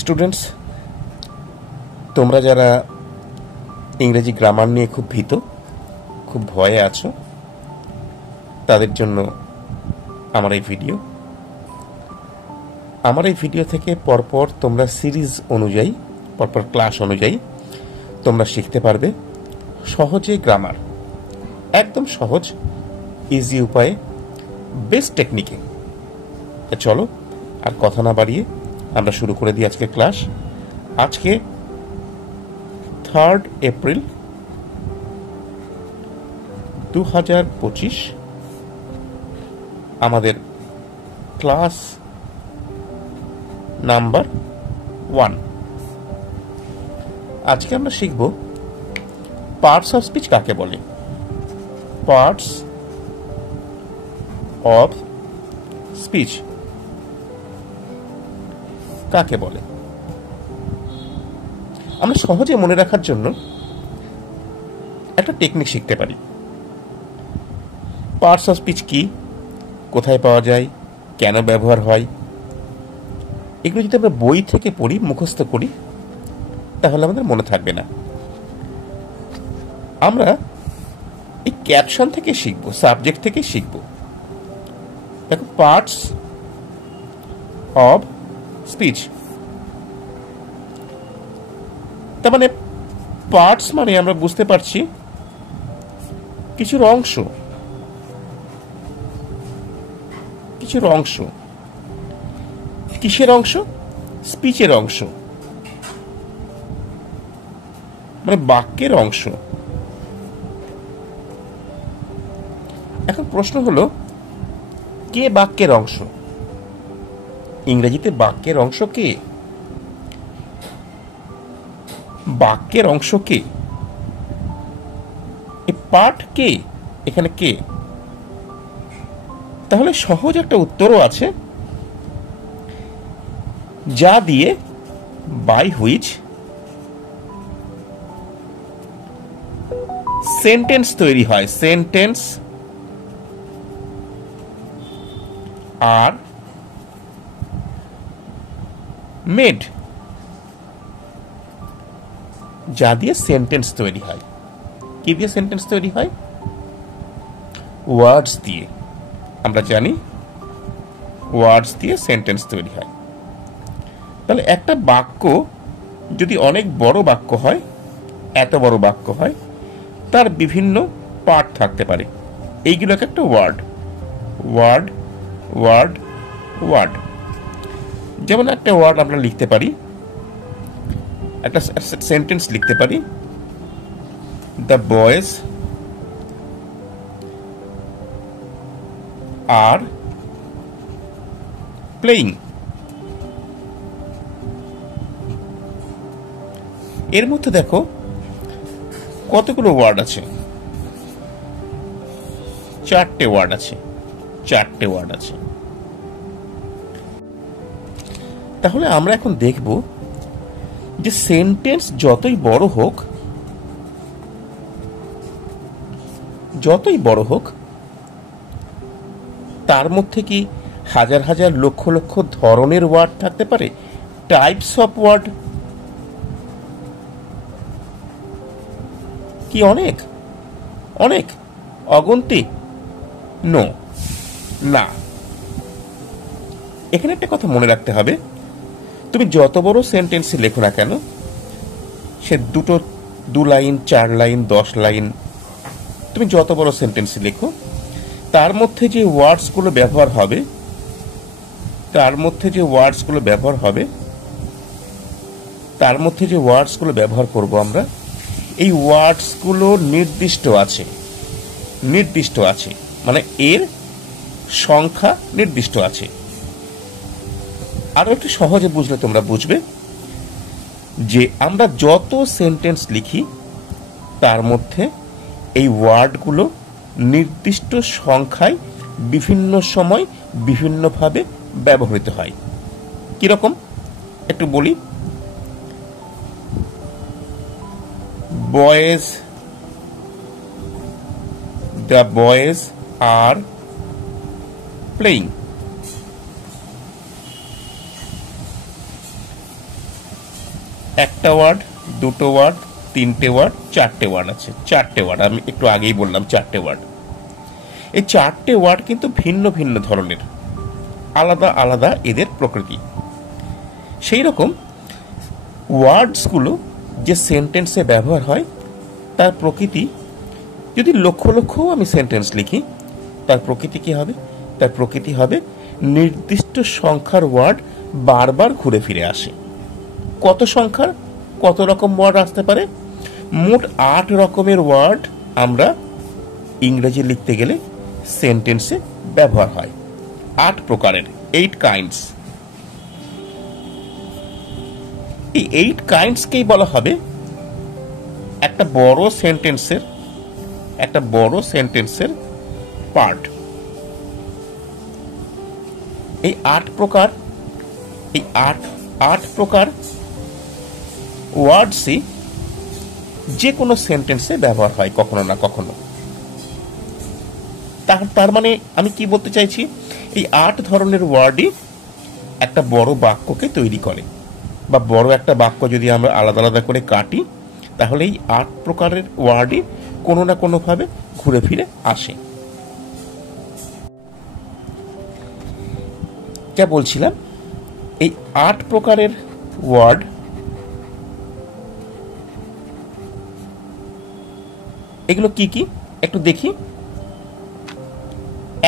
Students, তোমরা যারা ইংরেজি গ্রামার নিয়ে খুব ভীত, খুব ভয়ে আছো, তাদের জন্য আমার এই ভিডিও থেকে পরপর তোমরা সিরিজ অনুযায়ী, পরপর ক্লাস অনুযায়ী তোমরা শিখতে পারবে সহজে গ্রামার, একদম সহজ ইজি উপায়ে, বেস্ট টেকনিকে। চলো আর কথা না বাড়িয়ে আমরা শুরু করে দিই আজকে ক্লাস। আজকে 3 এপ্রিল 2025 আমাদের ক্লাস নাম্বার 1। আজকে আমরা শিখব পার্টস অফ স্পিচ কাকে বলে। পার্টস অফ স্পিচ কাকে বলে আমরা সহজে মনে রাখার জন্য একটা টেকনিক শিখতে পারি। পার্টস অফ স্পিচ কি, কোথায় পাওয়া যায়, কেন ব্যবহার হয়, এগুলো যদি আমরা বই থেকে পড়ি, মুখস্থ করি, তাহলে আমাদের মনে থাকবে না। আমরা এই ক্যাপশন থেকে শিখবো, সাবজেক্ট থেকে শিখবো। দেখো, পার্টস অফ স্পিচ, তার মানে পার্টস মানে আমরা বুঝতে পারছি কিছুর অংশ, কিছুর অংশ। কিসের অংশ? স্পিচের অংশ, মানে বাক্যের অংশ। এখন প্রশ্ন হলো, কে বাক্যের অংশ? ইংরেজিতে বাক্যের অংশ কে? বাক্যের অংশ কে? এই পার্ট কে? এখানে কে? তাহলে সহজ একটা উত্তরও আছে, যা দিয়ে বাই হুইচ সেন্টেন্স তৈরি হয়। সেন্টেন্স আর মেড, যা দিয়ে সেন্টেন্স তৈরি হয়। কি দিয়ে সেন্টেন্স তৈরি হয়? ওয়ার্ডস দিয়ে। আমরা জানি ওয়ার্ডস দিয়ে সেন্টেন্স তৈরি হয়। তাহলে একটা বাক্য যদি অনেক বড় বাক্য হয়, এত বড় বাক্য হয়, তার বিভিন্ন পার্ট থাকতে পারে। এইগুলোকে একটা ওয়ার্ড, ওয়ার্ড, ওয়ার্ড, ওয়ার্ড। যেমন একটা ওয়ার্ড আমরা লিখতে পারি, একটা সেন্টেন্স লিখতে পারি, দ্য বয়েজ আর প্লেইং। এর মধ্যে দেখো কতগুলো ওয়ার্ড আছে? 4টে ওয়ার্ড আছে, 4টে ওয়ার্ড আছে। তাহলে আমরা এখন দেখব যে সেন্টেন্স যতই বড় হোক, যতই বড় হোক, তার মধ্যে কি হাজার হাজার লক্ষ লক্ষ ধরনের ওয়ার্ড থাকতে পারে? টাইপস অফ ওয়ার্ড কি অনেক অনেক অগন্তি? নো, না। এখানে একটা কথা মনে রাখতে হবে, তুমি যত বড় সেন্টেন্স লেখো না কেন, সে 2 লাইন, 4 লাইন, 10 লাইন, তুমি যত বড় সেন্টেন্স লেখো, তার মধ্যে যে ওয়ার্ডসগুলো ব্যবহার হবে, তার মধ্যে যে ওয়ার্ডসগুলো ব্যবহার করব আমরা, এই ওয়ার্ডসগুলো নির্দিষ্ট আছে, মানে এর সংখ্যা নির্দিষ্ট আছে। আরো একটু সহজে বুঝলে তোমরা বুঝবে যে আমরা যত সেন্টেন্স লিখি, তার মধ্যে এই ওয়ার্ডগুলো নির্দিষ্ট সংখ্যায় বিভিন্ন সময় বিভিন্নভাবে ব্যবহৃত হয়। কিরকম একটু বলি। Boys, the boys are playing. একটা ওয়ার্ড, দুটো ওয়ার্ড, তিনটে ওয়ার্ড, চারটে ওয়ার্ড আছে। চারটে ওয়ার্ড, আমি একটু আগেই বললাম চারটে ওয়ার্ড। এই চারটে ওয়ার্ড কিন্তু ভিন্ন ভিন্ন ধরনের, আলাদা আলাদা এদের প্রকৃতি। সেই রকম ওয়ার্ডসগুলো যে সেন্টেন্সে ব্যবহার হয় তার প্রকৃতি, যদি লক্ষ লক্ষ আমি সেন্টেন্স লিখি তার প্রকৃতি কি হবে? তার প্রকৃতি হবে নির্দিষ্ট সংখ্যার ওয়ার্ড বারবার ঘুরে ফিরে আসে। কত সংখ্যার, কত রকম ওয়ার্ড আসতে পারে? মোট 8 রকমের ওয়ার্ড আমরা ইংরেজি লিখতে গেলে সেন্টেন্সে ব্যবহার হয়। 8 প্রকারের, 8 কাইন্ডস। এই 8 কাইন্ডসকেই বলা হবে একটা বড় সেন্টেন্সের পার্ট। এই 8 প্রকার ওয়ার্ডসই যে কোনো সেন্টেন্সে ব্যবহার হয় কখনো না কখনো। তার মানে আমি কি বলতে চাইছি, এই 8 ধরনের ওয়ার্ডই একটা বড় বাক্যকে তৈরি করে, বা বড় একটা বাক্য যদি আমরা আলাদা আলাদা করে কাটি তাহলে এই 8 প্রকারের ওয়ার্ডই কোনো না কোনোভাবে ঘুরে ফিরে আসে। যা বলছিলাম, এই 8 প্রকারের ওয়ার্ড এগুলো কি কি একটু দেখি।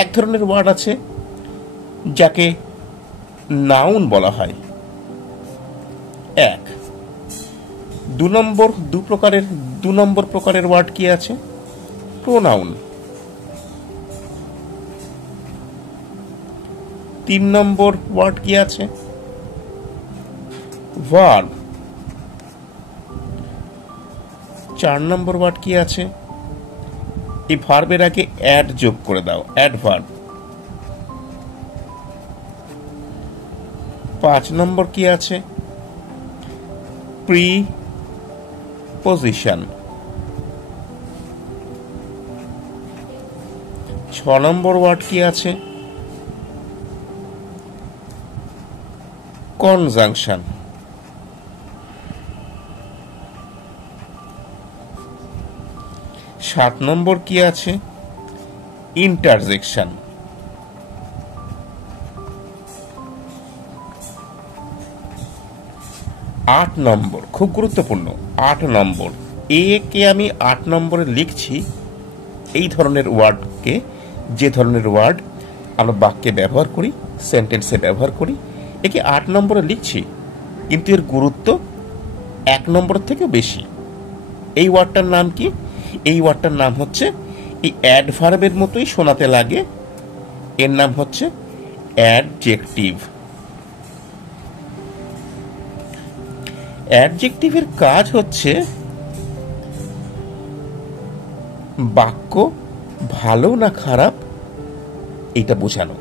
এক ধরনের ওয়ার্ড আছে যাকে নাউন বলা হয়, এক। দু নম্বর প্রকারের ওয়ার্ড কি আছে? প্রোনাউন। 3 নম্বর ওয়ার্ড কি আছে? ভার্ব। 4 নম্বর ওয়ার্ড কি আছে? এই ভার্বের আগে অ্যাড যোগ করে দাও, অ্যাডভার্ব। 5 নম্বর কি আছে? প্রিপজিশন। 6 নম্বর ওয়ার্ড কি আছে? কনজাংশন। 7 নম্বর কি আছে? ইন্টারজেকশন। 8 নম্বর খুব গুরুত্বপূর্ণ, 8 নম্বর এ কে আমি 8 নম্বরে লিখছি। এই ধরনের ওয়ার্ডকে, যে ধরনের ওয়ার্ড আমরা বাক্যে ব্যবহার করি, সেন্টেন্সে ব্যবহার করি, একে 8 নম্বরে লিখছি, কিন্তু এর গুরুত্ব 1 নম্বর থেকেও বেশি। এই ওয়ার্ডটার নাম কি? এই ওয়ার্ডটার নাম হচ্ছে, এই অ্যাডভার্বের মতোই শোনাতে লাগে, এর নাম হচ্ছে অ্যাডজেক্টিভ। অ্যাডজেক্টিভের কাজ হচ্ছে বাক্য ভালো না খারাপ এটা বোঝানো।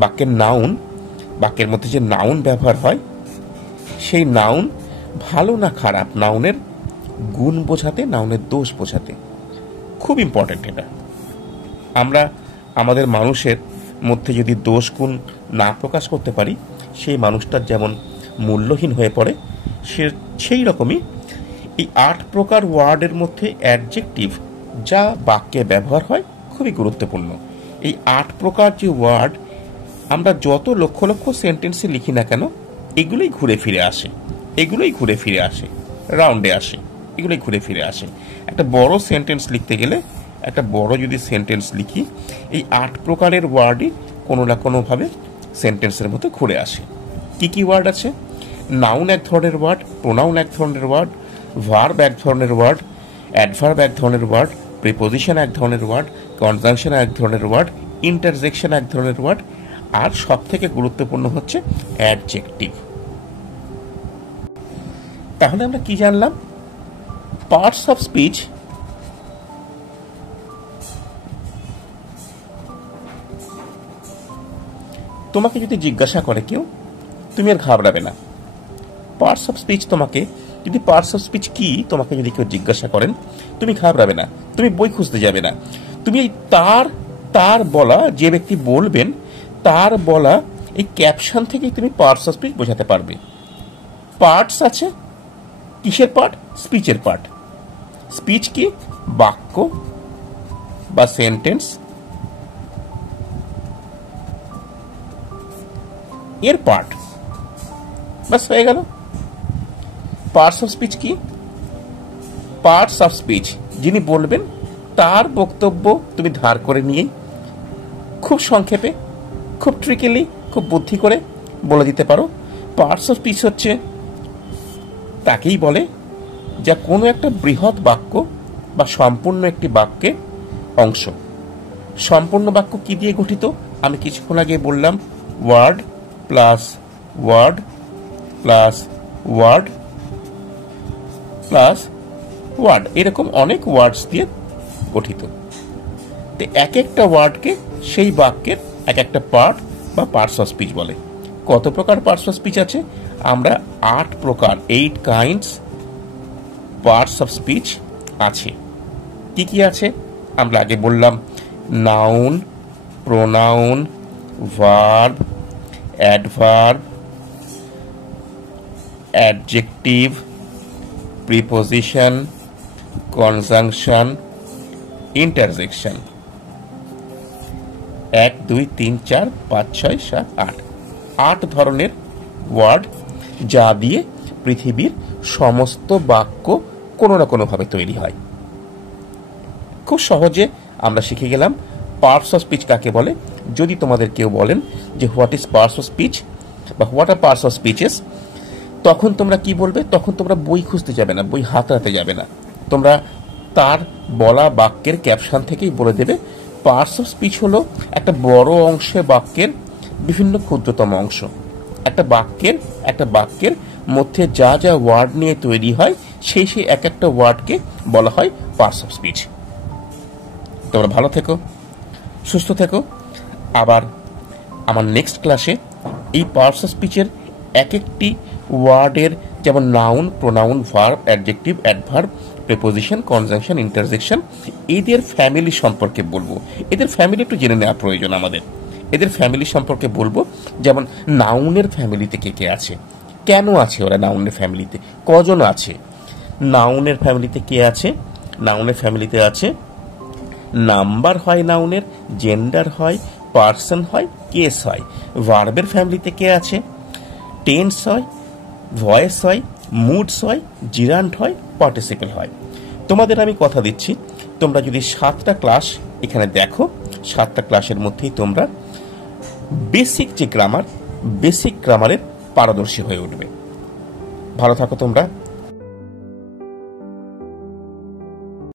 বাক্যের নাউন, বাক্যের মধ্যে যে নাউন ব্যবহার হয়, সেই নাউন ভালো না খারাপ, নাউনের গুণ বোঝাতে, নাউনের দোষ বোঝাতে। খুব ইম্পর্টেন্ট এটা। আমরা আমাদের মানুষের মধ্যে যদি দোষ গুণ না প্রকাশ করতে পারি, সেই মানুষটার যেমন মূল্যহীন হয়ে পড়ে, সেই রকমই এই 8 প্রকার ওয়ার্ডের মধ্যে অ্যাডজেক্টিভ যা বাক্যে ব্যবহার হয় খুবই গুরুত্বপূর্ণ। এই 8 প্রকার যে ওয়ার্ড আমরা যত লক্ষ লক্ষ সেন্টেন্সে লিখি না কেন, এগুলোই ঘুরে ফিরে আসে, রাউন্ডে আসে, এগুলোই ঘুরে ফিরে আসে। একটা বড় সেন্টেন্স লিখতে গেলে, একটা বড় যদি সেন্টেন্স লিখি, এই 8 প্রকারের ওয়ার্ডই কোনো না কোনোভাবে সেন্টেন্সের মধ্যে ঘুরে আসে। কি কি ওয়ার্ড আছে? নাউন এক ধরনের ওয়ার্ড, প্রোনাউন এক ধরনের ওয়ার্ড, ভার্ব এক ধরনের ওয়ার্ড, অ্যাডভার্ব এক ধরনের ওয়ার্ড, প্রিপোজিশন এক ধরনের ওয়ার্ড, কনজাংশন এক ধরনের ওয়ার্ড, ইন্টারজেকশন এক ধরনের ওয়ার্ড, আর সব থেকে গুরুত্বপূর্ণ হচ্ছে অ্যাডজেক্টিভ। তাহলে আমরা কি জানলাম? পার্টস অফ স্পিচ তোমাকে যদি জিজ্ঞাসা করে কেউ, তুমি আর ঘাবড়াবে না। পার্টস অফ স্পিচ তোমাকে যদি, পার্টস অফ স্পিচ কি তোমাকে যদি কেউ জিজ্ঞাসা করেন, তুমি ঘাবড়াবে না, তুমি বই খুঁজতে যাবে না। তুমি তার বলা, যে ব্যক্তি বলবেন তার বলা এই ক্যাপশন থেকেই তুমি পার্টস অফ স্পিচ বোঝাতে পারবে। পার্টস আছে, কিসের পার্ট? স্পিচের পার্ট। স্পিচ কি? বাক্য বা সেন্টেন্স এর পার্ট। বাস হয়ে গেল। পার্টস অফ স্পিচ কি? পার্টস অফ স্পিচ, যিনি বলবেন তার বক্তব্য তুমি ধার করে নিয়েই খুব সংক্ষেপে, খুব ট্রিকিলি, খুব বুদ্ধি করে বলে দিতে পারো। পার্টস অফ স্পিচ হচ্ছে তাকেই বলে যা কোনো একটা বৃহৎ বাক্য বা সম্পূর্ণ একটি বাক্যের অংশ। সম্পূর্ণ বাক্য কি দিয়ে গঠিত? আমি কিছুক্ষণ আগে বললাম, word plus word plus word plus word, এরকম অনেক ওয়ার্ডস দিয়ে গঠিত। তো এক একটা ওয়ার্ডকে সেই বাক্যের এক একটা পার্ট বা পার্টস অফ স্পিচ বলে। কত প্রকার পার্টস অফ স্পিচ আছে? আমরা 8 প্রকার, 8 কাইন্ডস পার্টস অফ স্পিচ আছে। কি কি আছে? আমরা আগে বললাম noun, pronoun, verb, adverb, adjective, preposition, conjunction, interjection. 1 2 3 4 5 6 7 8, 8 ধরনের ওয়ার্ড যা দিয়ে পৃথিবীর সমস্ত বাক্য কোনো না কোনোভাবে তৈরি হয়। খুব সহজে আমরা শিখে গেলাম পার্টস অফ স্পিচ কাকে বলে। যদি তোমাদের কেউ বলেন যে what is parts of speech বা what are parts of speeches, তখন তোমরা কি বলবে? তখন তোমরা বই খুঁজতে যাবে না, বই হাতাতে যাবে না, তোমরা তার বলা বাক্যের ক্যাপশন থেকেই বলে দেবে পার্টস অফ স্পিচ হলো একটা বড় অংশে বাক্যের বিভিন্ন ক্ষুদ্রতম অংশ। একটা বাক্যের মধ্যে যা যা ওয়ার্ড নিয়ে তৈরি হয় সেই এক একটা ওয়ার্ডকে বলা হয় পার্টস অফ স্পিচ। তোমরা ভালো থেকো, সুস্থ থেকো। আবার আমার নেক্সট ক্লাসে এই পার্টস অফ স্পিচের এক একটি ওয়ার্ডের, যেমন noun, pronoun, verb, adjective, adverb, preposition, conjunction, interjection, এদের ফ্যামিলি সম্পর্কে বলবো। এদের ফ্যামিলি একটু জেনে নেওয়া প্রয়োজন আমাদের। এদের ফ্যামিলি সম্পর্কে বলবো, যেমন নাউনের ফ্যামিলিতে কে কে আছে, কেন আছে ওরা নাউনের ফ্যামিলিতে, কজন আছে। নাউনের ফ্যামিলিতে কে আছে? নাউনের ফ্যামিলিতে আছে নাম্বার হয়, নাউনের জেন্ডার হয়, পার্সন হয়, কেস হয়। ভার্বের ফ্যামিলিতে কে আছে? টেন্স হয়, ভয়েস হয়, মুডস হয়, জিরান্ট হয়, পার্টিসিপেল হয়। তোমাদের আমি কথা দিচ্ছি, তোমরা যদি 7টা ক্লাস এখানে দেখো, 7টা ক্লাসের মধ্যেই তোমরা বেসিক গ্রামারের পারদর্শী হয়ে উঠবে। ভালো থাকো তোমরা।